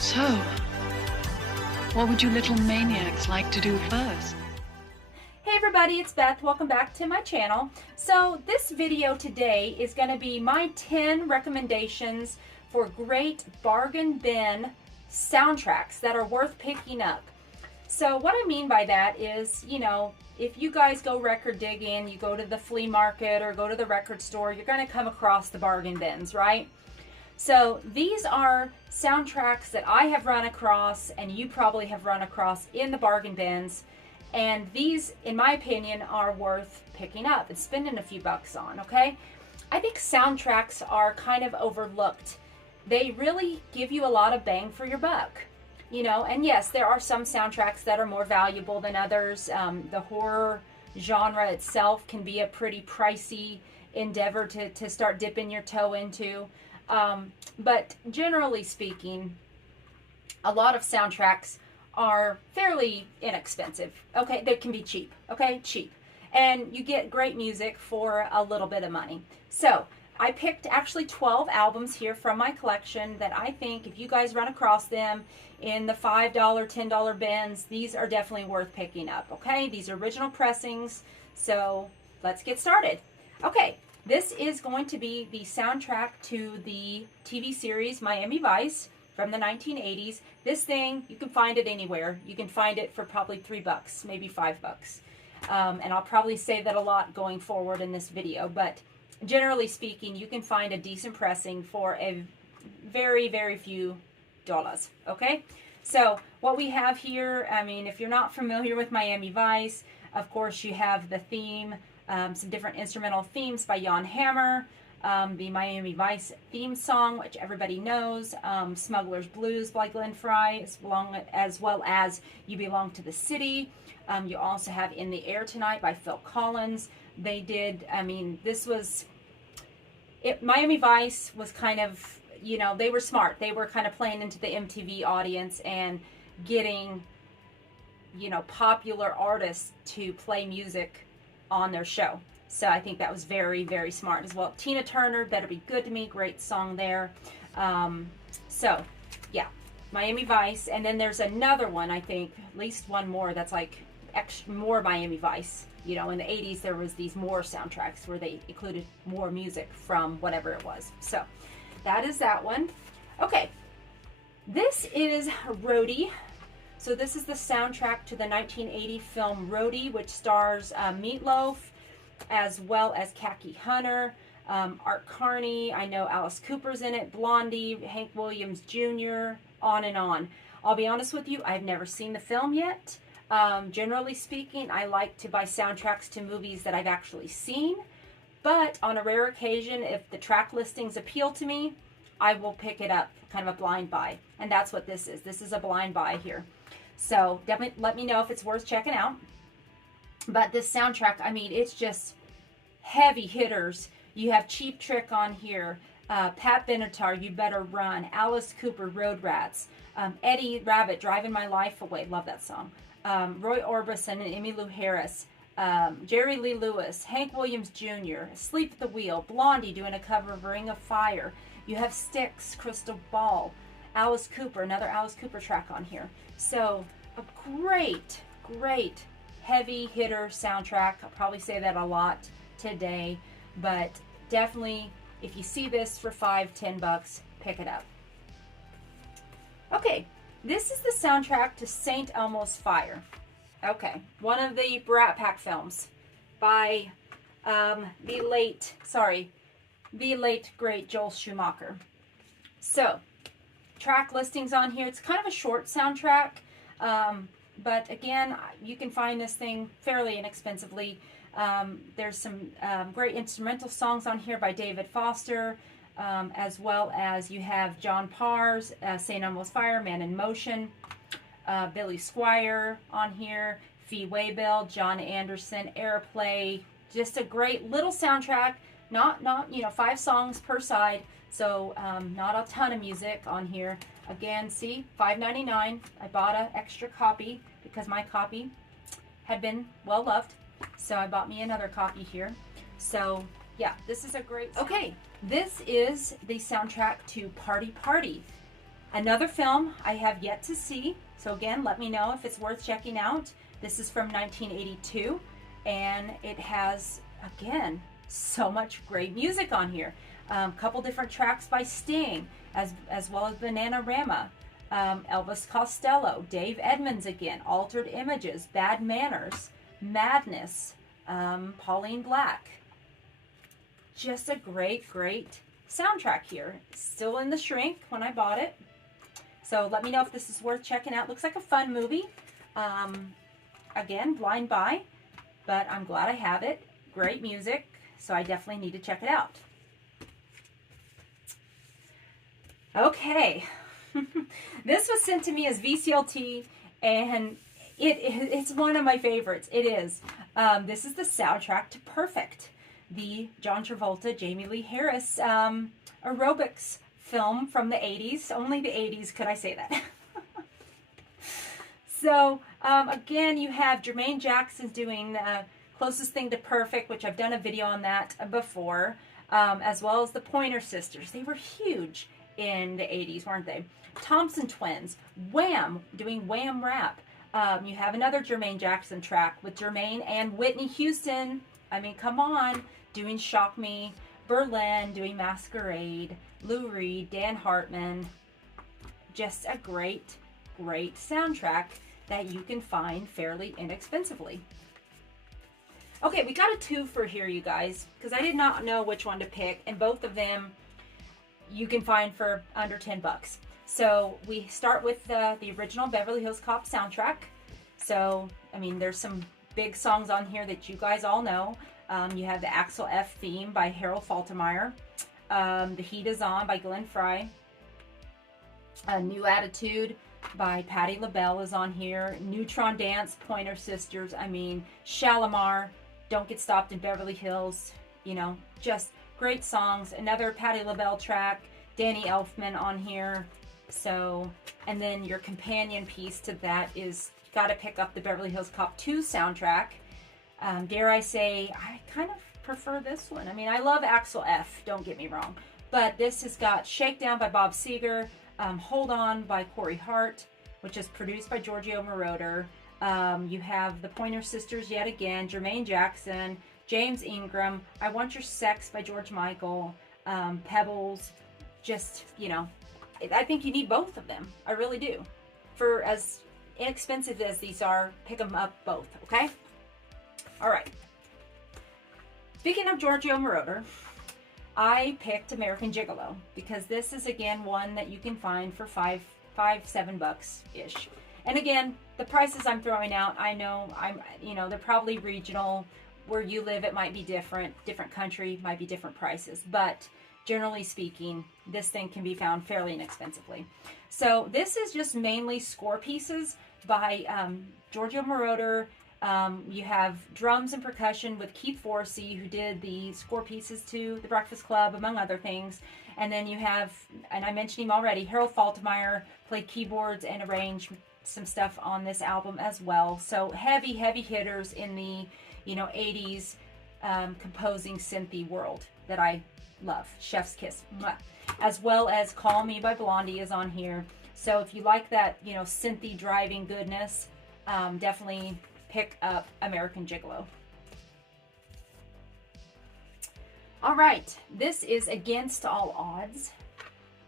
So, what would you little maniacs like to do first? Hey everybody, it's Beth. Welcome back to my channel. So this video today is going to be my 10 recommendations for great bargain bin soundtracks that are worth picking up. So what I mean by that is, you know, if you guys go record digging, you go to the flea market or go to the record store, you're going to come across the bargain bins, right? So these are soundtracks that I have run across and you probably have run across in the bargain bins. And these, in my opinion, are worth picking up and spending a few bucks on, okay? I think soundtracks are kind of overlooked. They really give you a lot of bang for your buck, you know? And yes, there are some soundtracks that are more valuable than others. The horror genre itself can be a pretty pricey endeavor to start dipping your toe into. But generally speaking, a lot of soundtracks are fairly inexpensive. Okay, they can be cheap. Okay, cheap. And you get great music for a little bit of money. So I picked actually 12 albums here from my collection that I think if you guys run across them in the $5, $10 bins, these are definitely worth picking up. Okay, these are original pressings. So let's get started. Okay. This is going to be the soundtrack to the TV series Miami Vice from the 1980s. This thing, you can find it anywhere. You can find it for probably $3, maybe $5. And I'll probably say that a lot going forward in this video, but generally speaking, you can find a decent pressing for a very, very few dollars, okay? So what we have here, I mean, if you're not familiar with Miami Vice, of course you have the theme, some different instrumental themes by Jan Hammer, the Miami Vice theme song, which everybody knows, Smuggler's Blues by Glenn Frey, as well as You Belong to the City. You also have In the Air Tonight by Phil Collins. They did, I mean, this was, Miami Vice was kind of, you know, they were smart. They were kind of playing into the MTV audience and getting, you know, popular artists to play music on their show. So I think that was very, very smart as well. Tina Turner, Better Be Good to Me, great song there. So yeah, Miami Vice. And then there's another one, I think, at least one more that's like extra, more Miami Vice. You know, in the 80s there was these more soundtracks where they included more music from whatever it was. So that is that one. Okay, this is Roadie. So this is the soundtrack to the 1980 film Roadie, which stars Meatloaf, as well as Khaki Hunter, Art Carney. I know Alice Cooper's in it, Blondie, Hank Williams Jr., on and on. I'll be honest with you, I've never seen the film yet. Generally speaking, I like to buy soundtracks to movies that I've actually seen. But on a rare occasion, if the track listings appeal to me, I will pick it up, kind of a blind buy. And that's what this is. This is a blind buy here. So definitely let me know if it's worth checking out. But this soundtrack, I mean, it's just heavy hitters. You have Cheap Trick on here, Pat Benatar, You Better Run, Alice Cooper, Road Rats, Eddie Rabbitt, Driving My Life Away, love that song, Roy Orbison and Emmylou Harris, Jerry Lee Lewis, Hank Williams Jr., Asleep at the Wheel, Blondie doing a cover of Ring of Fire. You have Styx, Crystal Ball, Alice Cooper, another Alice Cooper track on here. So a great, great heavy hitter soundtrack. I'll probably say that a lot today, but definitely if you see this for $5-10, pick it up. Okay, this is the soundtrack to St. Elmo's Fire. Okay, one of the Brat Pack films by the late great Joel Schumacher. So track listings on here. It's kind of a short soundtrack, but again, you can find this thing fairly inexpensively. There's some great instrumental songs on here by David Foster, as well as you have John Parr's St. Elmo's Fire, Man in Motion, Billy Squier on here, Fee Waybill, John Anderson, Airplay. Just a great little soundtrack. Not you know, 5 songs per side. So not a ton of music on here. Again, see, $5.99. I bought an extra copy because my copy had been well loved. So I bought me another copy here. So yeah, this is a great... Okay, this is the soundtrack to Party Party. Another film I have yet to see, so again, let me know if it's worth checking out. This is from 1982, and it has, again, so much great music on here. Couple different tracks by Sting, as well as Bananarama, Elvis Costello, Dave Edmunds again, Altered Images, Bad Manners, Madness, Pauline Black. Just a great, great soundtrack here. Still in the shrink when I bought it. So let me know if this is worth checking out. Looks like a fun movie. Again, blind buy, but I'm glad I have it. Great music, so I definitely need to check it out. Okay, this was sent to me as VCLT, and it's one of my favorites. It is. This is the soundtrack to Perfect, the John Travolta, Jamie Lee Harris aerobics film from the 80s. Only the 80s could I say that. So, again, you have Jermaine Jackson's doing Closest Thing to Perfect, which I've done a video on that before, as well as the Pointer Sisters. They were huge in the 80s, weren't they? Thompson Twins, Wham, doing Wham rap. You have another Jermaine Jackson track with Jermaine and Whitney Houston. I mean, come on, doing Shock Me. Berlin, doing Masquerade. Lou Reed, Dan Hartman. Just a great, great soundtrack that you can find fairly inexpensively. Okay, we got a twofer here, you guys, because I did not know which one to pick, and both of them you can find for under 10 bucks. So we start with the original Beverly Hills Cop soundtrack. So, I mean, there's some big songs on here that you guys all know. You have the Axel F theme by Harold Faltermeyer. The Heat Is On by Glenn Frey. A New Attitude by Patti LaBelle is on here. Neutron Dance, Pointer Sisters. I mean, Shalimar, Don't Get Stopped in Beverly Hills. You know, just great songs. Another Patti LaBelle track. Danny Elfman on here. So, and then your companion piece to that is, you got to pick up the Beverly Hills Cop 2 soundtrack. Dare I say, I kind of prefer this one. I mean, I love Axel F, don't get me wrong. But this has got Shakedown by Bob Seger, Hold On by Corey Hart, which is produced by Giorgio Moroder. You have the Pointer Sisters yet again, Jermaine Jackson, James Ingram, I Want Your Sex by George Michael, Pebbles. Just, you know, I think you need both of them. I really do. For as inexpensive as these are, pick them up both, okay? All right. Speaking of Giorgio Moroder, I picked American Gigolo because this is, again, one that you can find for $7 bucks-ish. And again, the prices I'm throwing out, I know, they're probably regional. Where you live, it might be different. Different country might be different prices. But generally speaking, this thing can be found fairly inexpensively. So this is just mainly score pieces by Giorgio Moroder. You have drums and percussion with Keith Forsey, who did the score pieces to The Breakfast Club, among other things. And then you have, and I mentioned him already, Harold Faltermeyer played keyboards and arranged some stuff on this album as well. So heavy, heavy hitters in the, 80s composing synthy world that I love. Chef's kiss. Mwah. As well as Call Me by Blondie is on here. So if you like that, synthy driving goodness, definitely pick up American Gigolo. All right, this is Against All Odds,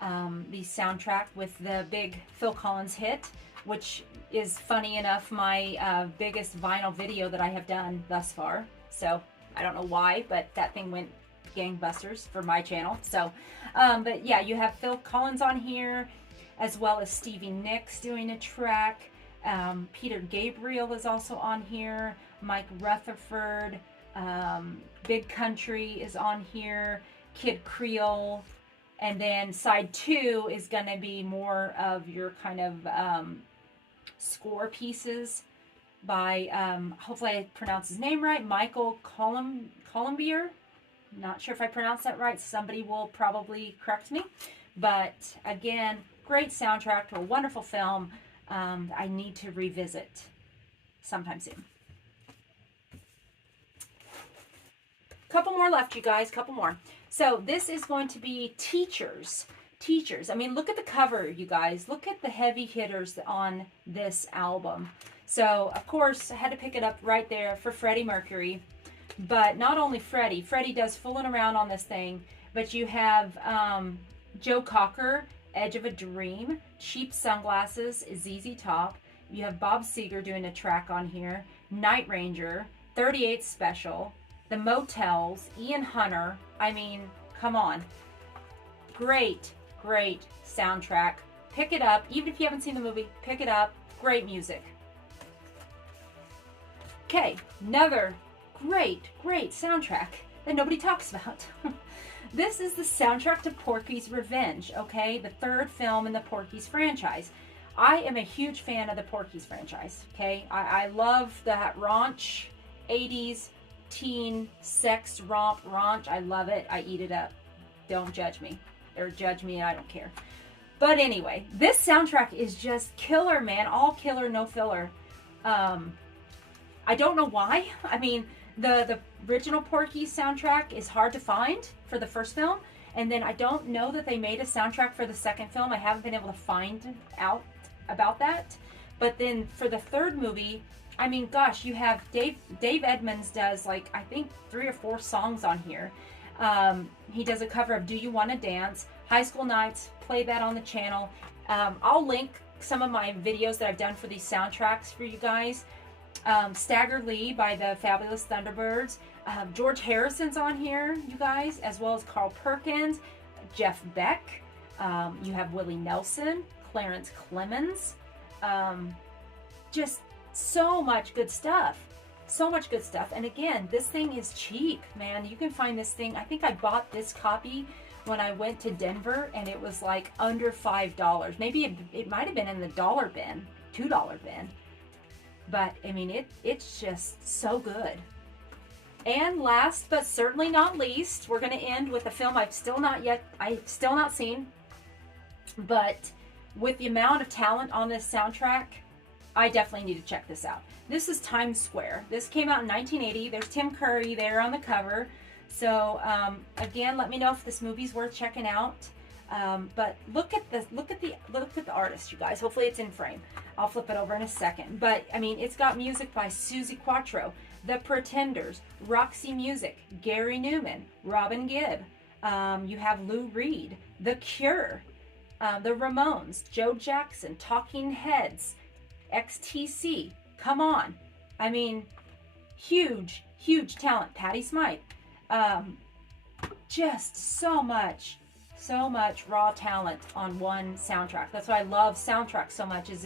the soundtrack with the big Phil Collins hit, which is, funny enough, my biggest vinyl video that I have done thus far. So I don't know why, but that thing went gangbusters for my channel. So, but yeah, you have Phil Collins on here, as well as Stevie Nicks doing a track. Peter Gabriel is also on here. Mike Rutherford, Big Country is on here. Kid Creole. And then side 2 is going to be more of your kind of score pieces by, hopefully I pronounce his name right, Michael Colombier. Not sure if I pronounced that right. Somebody will probably correct me. But again, great soundtrack to a wonderful film. I need to revisit sometime soon. Couple more left, you guys. Couple more. So this is going to be Teachers. teachers. I mean, look at the cover, you guys. Look at the heavy hitters on this album. So, of course, I had to pick it up right there for Freddie Mercury. But not only Freddie. Freddie does fooling around on this thing. But you have Joe Cocker, Edge of a Dream, Cheap Sunglasses, ZZ Top. You have Bob Seger doing a track on here. Night Ranger, 38 Special, The Motels, Ian Hunter. I mean, come on. Great, great soundtrack. Pick it up. Even if you haven't seen the movie, pick it up. Great music. Okay, another great, great soundtrack that nobody talks about. This is the soundtrack to Porky's Revenge, okay? The third film in the Porky's franchise. I am a huge fan of the Porky's franchise, okay? I love that raunch, 80s, teen, sex, romp, raunch. I love it. I eat it up. Don't judge me. Or judge me, I don't care. But anyway, this soundtrack is just killer, man. All killer, no filler. I don't know why. I mean, the original Porky's soundtrack is hard to find for the first film. And then I don't know that they made a soundtrack for the second film. I haven't been able to find out about that. But then for the third movie, I mean, gosh, you have Dave Edmunds does like, I think 3 or 4 songs on here. He does a cover of Do You Want to Dance? High School Nights, play that on the channel. I'll link some of my videos that I've done for these soundtracks for you guys. Stagger Lee by the Fabulous Thunderbirds. George Harrison's on here, you guys, as well as Carl Perkins, Jeff Beck. You have Willie Nelson, Clarence Clemens. Just so much good stuff. So much good stuff. And again, this thing is cheap, man. You can find this thing. I think I bought this copy when I went to Denver, and it was like under $5. Maybe it might have been in the $1 bin, $2 bin. But I mean, it's just so good. And last but certainly not least, we're going to end with a film I've still not seen. But with the amount of talent on this soundtrack, I definitely need to check this out. This is Times Square. This came out in 1980. There's Tim Curry there on the cover. So again, let me know if this movie's worth checking out. But look at the artist, you guys. Hopefully it's in frame. I'll flip it over in a second. But I mean, it's got music by Susie Quattro, The Pretenders, Roxy Music, Gary Newman, Robin Gibb. You have Lou Reed, The Cure, The Ramones, Joe Jackson, Talking Heads, XTC. Come on. I mean, huge, huge talent. Patti Smythe. Just so much raw talent on one soundtrack. That's why I love soundtracks so much, is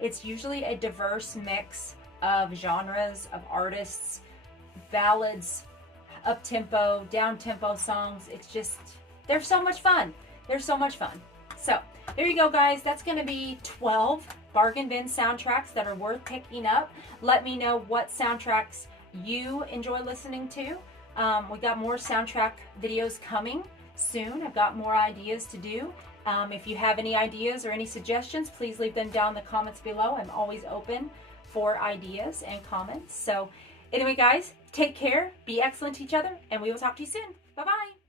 it's usually a diverse mix of genres, of artists, ballads, up-tempo, down-tempo songs. It's just, they're so much fun. They're so much fun. So there you go, guys. That's going to be 12 bargain bin soundtracks that are worth picking up. Let me know what soundtracks you enjoy listening to. We got more soundtrack videos coming soon. I've got more ideas to do. If you have any ideas or any suggestions, please leave them down in the comments below. I'm always open for ideas and comments. So anyway, guys, take care, be excellent to each other, and we will talk to you soon. Bye-bye.